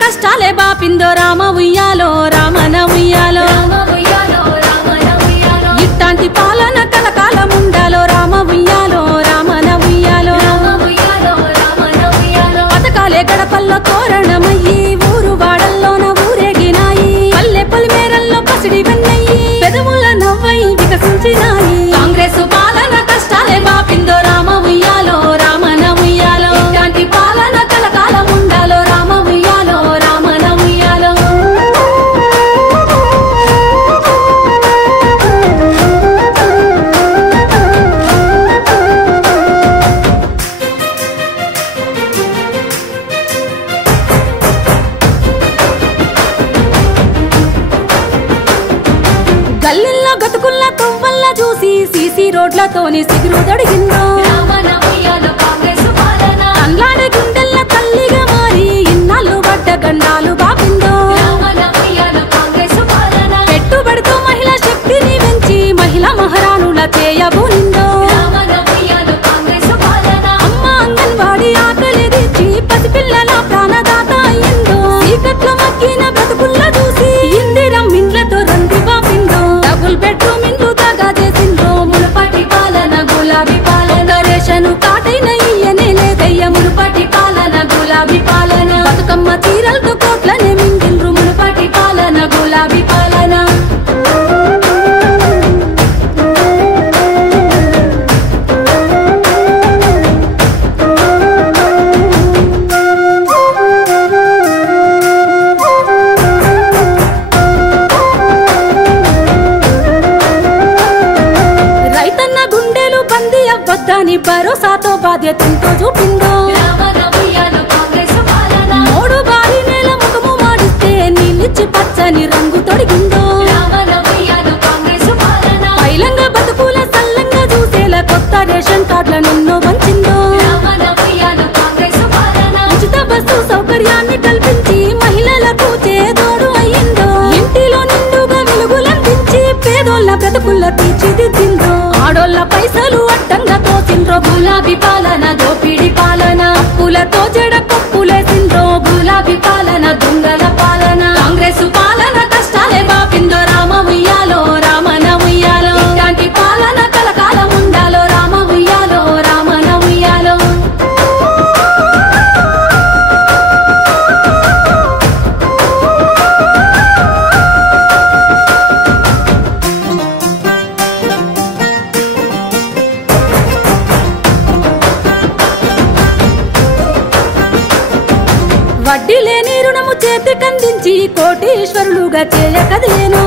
కష్టాలే బాపిందో రామ ఉయ్యాలో రామన ఉయ్యాలో ఇట్లాంటి పాలన కలకాలం ఉండాలో రామ ఉయ్యాలో రామన ఉయ్యాలో పథకాలే గడపల్లో తోరణమయ్యి ఊరు వాడల్లోన ఊరేగినాయి పల్లె పొలిమేరల్లో పసిడి వెన్నయ్యి పెదవుల నవ్వై వికసించినాయి కాంగ్రెస్ పాలన కష్టాలే బాపిందో రామ ఉయ్యాలో రామన ఉయ్యాలో ఇట్లాంటి పాలన కలకాలం ఉండాలో రామ ఉయ్యాలో రామన ఉయ్యాలో గల్లిల్లో గతుకుల్లా తొవ్వల్లా చూసి సీసీ రోడ్లతోని సిగురు దొడిగిందో అల్లాడే గుండెల్ల తల్లిగా మారి ఇన్నాళ్ళు పడ్డ గండాలు బాపిందో పెట్టుబడితో మహిళా శక్తిని పెంచి మహిళా మహారాణుల చేయబోనిందో అమ్మ అంగన్వాడి ఆకలి తీర్చి పసిపిల్లల ప్రాణదాత అయ్యిందో చీకట్లో మగ్గిన బ్రతుకుల్లా చూసి ఇందిరం ఇండ్లతో రంది బాపిందో డబుల్ బెడ్రూమ్ ఇండ్లు దాగా చేసిందో మునుపటి పాలన గులాబీ పాలన రేషను కాటైన ఇయ్యనే లేదయ్య మునుపటి పాలన గులాబీ పాలన బతుకమ్మ తీరలతో కోట్లనే మింగిండ్రు మునుపటి పాలన గులాబీ పాలన రైతన్న గుండెలు బందీ అవ్వద్దని భరోసాతో బాధ్యతతో చూపిందో మూడు బారి నేల ముఖము మాడిస్తే నీళ్ళిచ్చి పచ్చని రంగు తొడిగిందో పైలంగా బతుకుల సల్లంగా చూసేలా కొత్త రేషన్ కార్డులను ఎన్నో పంచిందో ఉచిత బస్సు సౌకర్యాన్ని కల్పించి మహిళలకు చేదోడు అయ్యిందో ఇంటిలో నిండుగా వెలుగులందించి పేదోళ్ళ బ్రతుకుల తీర్చిదిద్దిందో ఆడోళ్ళ పైసలు అడ్డంగా తోసిండ్రో గులాబీ పాలన దోపిడి పాలన అప్పులతో జడ కప్పులేసిండ్రో గులాబీ పాలన దొంగల పాలన కాంగ్రెస్ పాలన కష్టాలే బాపిందో రామ ఉయ్యాలో రామన ఉయ్యాలో ఇట్లాంటి పాలన కలకాలం ఉండాలో రామ ఉయ్యాలో రామన ఉయ్యాలో వడ్డీ లేని రుణము చేతికందించి కోటీశ్వరులుగా చేయకదేనో